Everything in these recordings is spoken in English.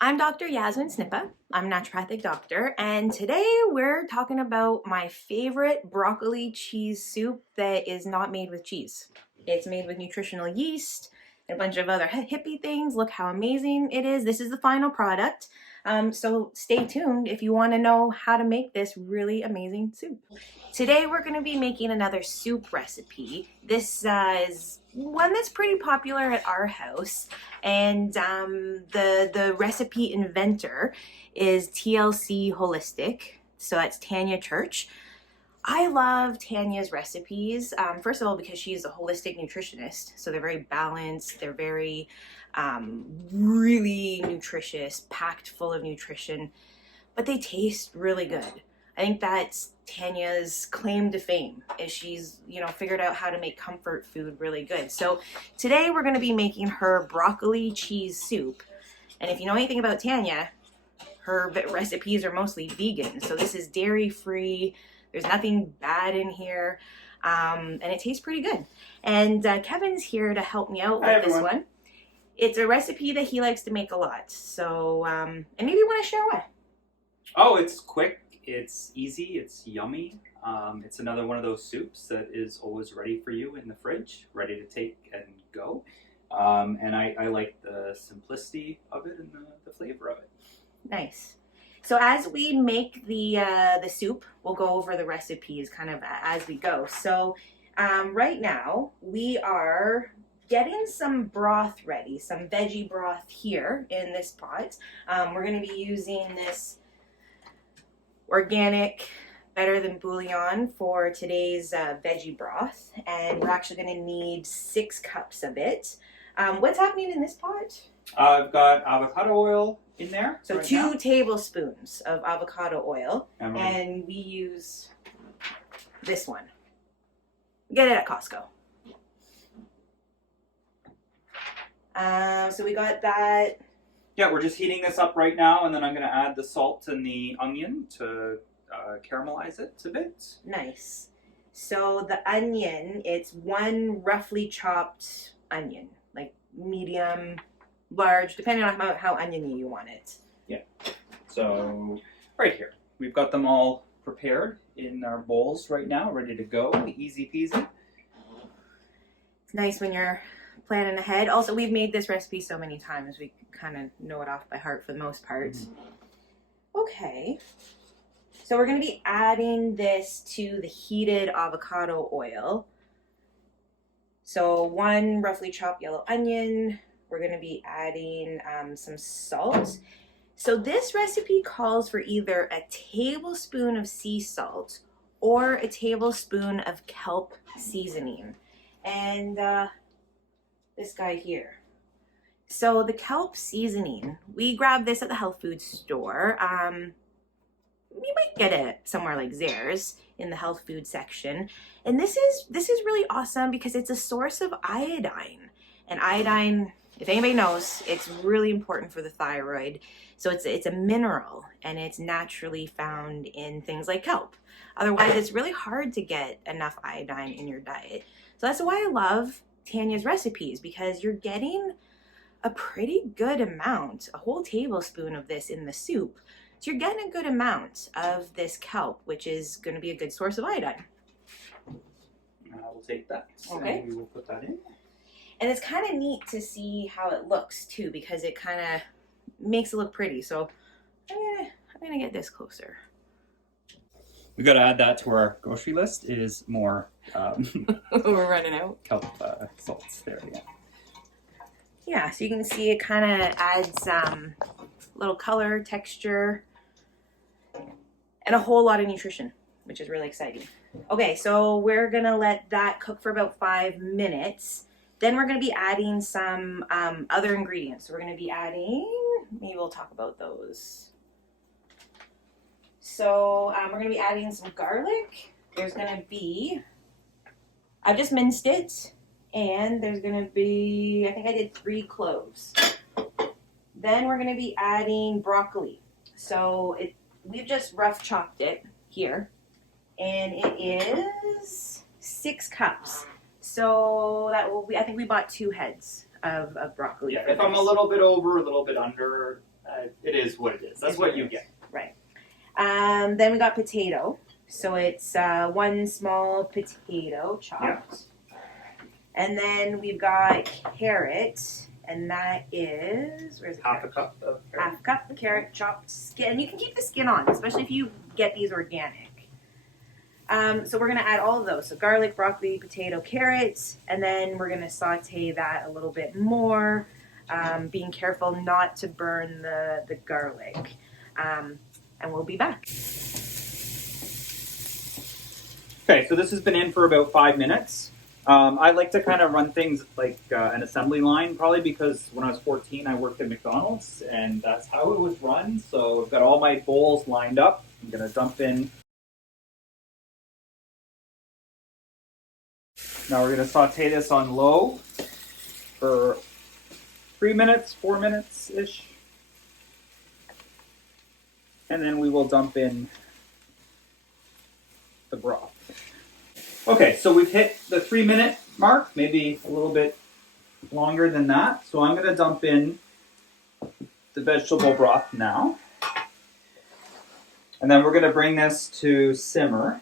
I'm Dr. Yasmin Snippa. I'm a naturopathic doctor, and today we're talking about my favorite broccoli cheese soup that is not made with cheese. It's made with nutritional yeast and a bunch of other hippie things. Look how amazing it is. This is the final product. So stay tuned if you want to know how to make this really amazing soup. Today we're going to be making another soup recipe. This is one that's pretty popular at our house, and the recipe inventor is TLC Holistic, so that's Tanya Church. I love Tanya's recipes, first of all because she's a holistic nutritionist, so they're very balanced, they're very really nutritious, packed full of nutrition, but they taste really good. I think that's Tanya's claim to fame, is she's, figured out how to make comfort food really good. So today we're going to be making her broccoli cheese soup. And if you know anything about Tanya, her recipes are mostly vegan. So this is dairy free. There's nothing bad in here. And it tastes pretty good. And Kevin's here to help me out with this one. It's a recipe that he likes to make a lot. So, and maybe you want to share what? Oh, it's quick. It's easy, it's yummy. It's another one of those soups that is always ready for you in the fridge, ready to take and go. And I like the simplicity of it and the flavor of it. Nice. So as we make the soup, we'll go over the recipes kind of as we go. So right now we are getting some broth ready, some veggie broth here in this pot. We're going to be using this organic, better than bouillon for today's veggie broth, and we're actually going to need 6 cups of it. What's happening in this pot? I've got avocado oil in there. So right 2 now. Tablespoons of avocado oil, and we use this one. Get it at Costco. So we got that. Yeah, we're just heating this up right now, and then I'm going to add the salt and the onion to caramelize it a bit. Nice. So the onion, it's 1 roughly chopped onion, like medium, large, depending on how oniony you want it. Yeah. So right here, we've got them all prepared in our bowls right now, ready to go. Easy peasy. It's nice when you're planning ahead. Also, we've made this recipe so many times, we kind of know it off by heart for the most part. Okay, so we're going to be adding this to the heated avocado oil. So 1 roughly chopped yellow onion. We're going to be adding some salt. So this recipe calls for either a tablespoon of sea salt or a tablespoon of kelp seasoning. And this guy here. So the kelp seasoning, we grabbed this at the health food store. You might get it somewhere like Zares in the health food section. And this is really awesome because it's a source of iodine. And iodine, if anybody knows, it's really important for the thyroid. So it's a mineral, and it's naturally found in things like kelp. Otherwise, it's really hard to get enough iodine in your diet. So that's why I love Tanya's recipes, because you're getting a pretty good amount, a whole tablespoon of this in the soup. So you're getting a good amount of this kelp, which is going to be a good source of iodine. We'll take that. Okay. We will put that in. And it's kind of neat to see how it looks too, because it kind of makes it look pretty. So I'm gonna get this closer. We got to add that to our grocery list. It is more. We're running out. Kelp salts there, yeah. Yeah, so you can see it kind of adds little color, texture, and a whole lot of nutrition, which is really exciting. Okay, so we're gonna let that cook for about 5 minutes. Then we're gonna be adding some other ingredients. So we're gonna be adding, maybe we'll talk about those. So we're gonna be adding some garlic. There's gonna be, I've just minced it. And there's going to be, I think I did 3 cloves. Then we're going to be adding broccoli. So we've just rough chopped it here. And it is 6 cups. So that will be, I think we bought 2 heads of broccoli. Yeah, if I'm a little bit over, a little bit under, it is what it is. That's what you get. Right. Then we got potato. So it's one small potato chopped. Yeah. And then we've got carrot, and that is, where's the half carrot? a cup of carrot. Half a cup of carrot, chopped skin. And you can keep the skin on, especially if you get these organic. So we're going to add all of those. So garlic, broccoli, potato, carrots, and then we're going to saute that a little bit more, being careful not to burn the garlic. And we'll be back. Okay, so this has been in for about 5 minutes. I like to kind of run things like an assembly line, probably because when I was 14, I worked at McDonald's, and that's how it was run. So I've got all my bowls lined up. I'm going to dump in. Now we're going to saute this on low for 3 minutes, 4 minutes-ish. And then we will dump in the broth. Okay, so we've hit the 3-minute mark, maybe a little bit longer than that. So I'm going to dump in the vegetable broth now. And then we're going to bring this to simmer.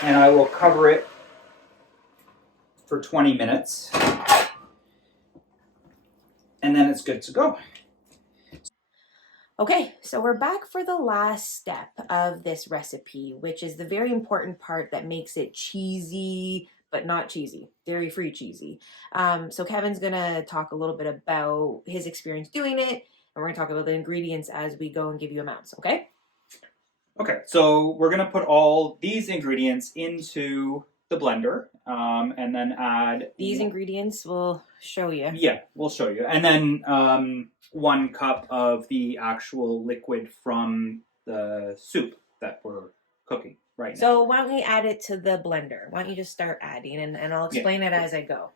And I will cover it for 20 minutes. And then it's good to go. Okay, so we're back for the last step of this recipe, which is the very important part that makes it cheesy, but not cheesy, dairy-free cheesy. So Kevin's gonna talk a little bit about his experience doing it, and we're gonna talk about the ingredients as we go and give you amounts, okay? Okay, so we're gonna put all these ingredients into the blender, and then add... These ingredients will show you. Yeah, we'll show you. And then 1 cup of the actual liquid from the soup that we're cooking right now. So why don't we add it to the blender? Why don't you just start adding, and I'll explain it as I go.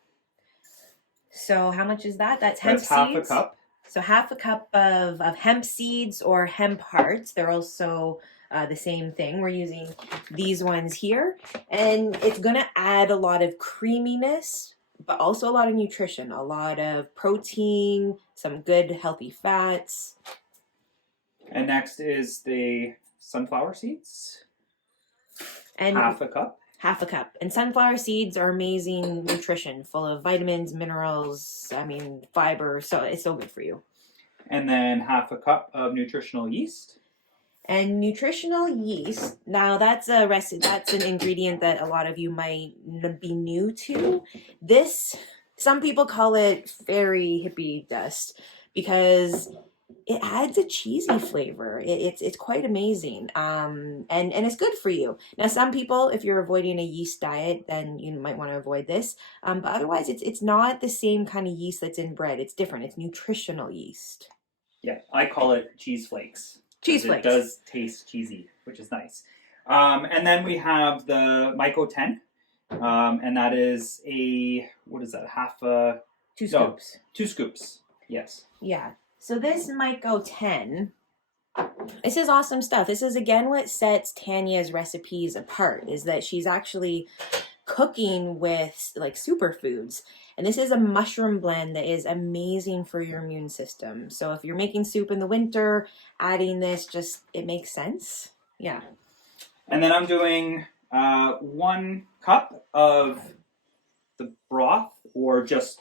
So how much is that? That's hemp seeds. Half a cup. So half a cup of hemp seeds or hemp hearts. They're also the same thing. We're using these ones here. And it's going to add a lot of creaminess, but also a lot of nutrition, a lot of protein, some good healthy fats. And next is the sunflower seeds. And half a cup. Half a cup. And sunflower seeds are amazing nutrition, full of vitamins, minerals, fiber. So it's so good for you. And then half a cup of nutritional yeast. And nutritional yeast, now that's a recipe, that's an ingredient that a lot of you might be new to. This, some people call it fairy hippie dust because it adds a cheesy flavor. It's quite amazing, and it's good for you. Now, some people, if you're avoiding a yeast diet, then you might want to avoid this. But otherwise, it's not the same kind of yeast that's in bread. It's different. It's nutritional yeast. Yeah, I call it cheese flakes. Cheese flakes. It does taste cheesy, which is nice. And then we have the Myco 10, and that is what is that? Two scoops. 2 scoops. Yes. Yeah. So this Myco 10, this is awesome stuff. This is, again, what sets Tanya's recipes apart, is that she's actually cooking with, like, superfoods. And this is a mushroom blend that is amazing for your immune system. So if you're making soup in the winter, adding this, it makes sense. Yeah. And then I'm doing 1 cup of the broth, or just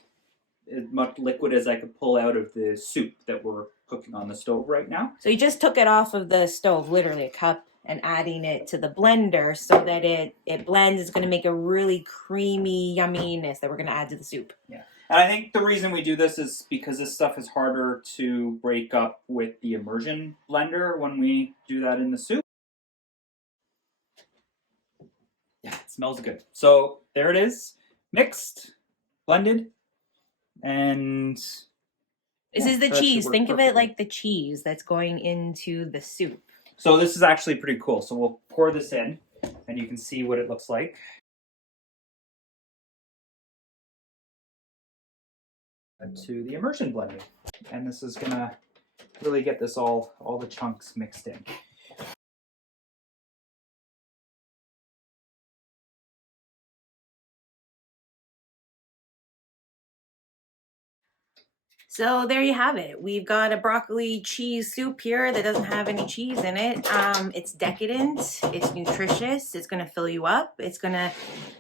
as much liquid as I could pull out of the soup that we're cooking on the stove right now. So you just took it off of the stove, literally a cup, and adding it to the blender so that it blends. It's going to make a really creamy yumminess that we're going to add to the soup. Yeah. And I think the reason we do this is because this stuff is harder to break up with the immersion blender when we do that in the soup. Yeah, it smells good. So there it is, mixed, blended, and this is the cheese. Think of it like the cheese that's going into the soup. So this is actually pretty cool. So we'll pour this in, and you can see what it looks like. To the immersion blender, and this is gonna really get this all the chunks mixed in. So there you have it. We've got a broccoli cheese soup here that doesn't have any cheese in it. It's decadent, it's nutritious, it's gonna fill you up, it's gonna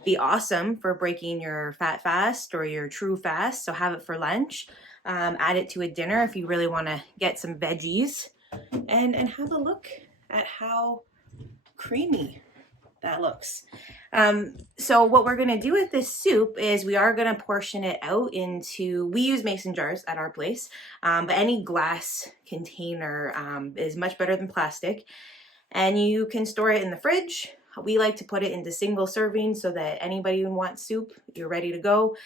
be awesome for breaking your fat fast or your true fast, so have it for lunch. Add it to a dinner if you really wanna get some veggies, and have a look at how creamy that looks. So what we're gonna do with this soup is we are gonna portion it out into, we use mason jars at our place, but any glass container is much better than plastic, and you can store it in the fridge. We like to put it into single servings so that anybody who wants soup, you're ready to go.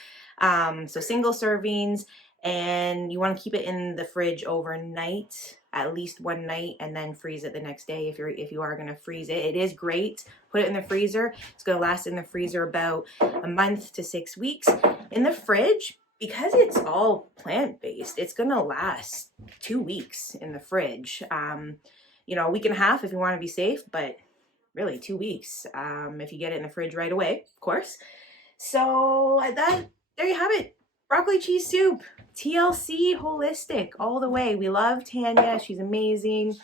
So single servings, and you want to keep it in the fridge overnight, at least one night, and then freeze it the next day if you are going to freeze it. It is great. Put it in the freezer. It's going to last in the freezer about a month to 6 weeks. In the fridge, because it's all plant-based, it's going to last 2 weeks in the fridge. You know, a week and a half if you want to be safe, but really 2 weeks if you get it in the fridge right away, of course. So there you have it. Broccoli cheese soup, TLC Holistic, all the way. We love Tanya. She's amazing.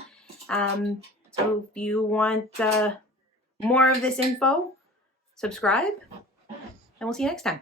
So if you want more of this info, subscribe, and we'll see you next time.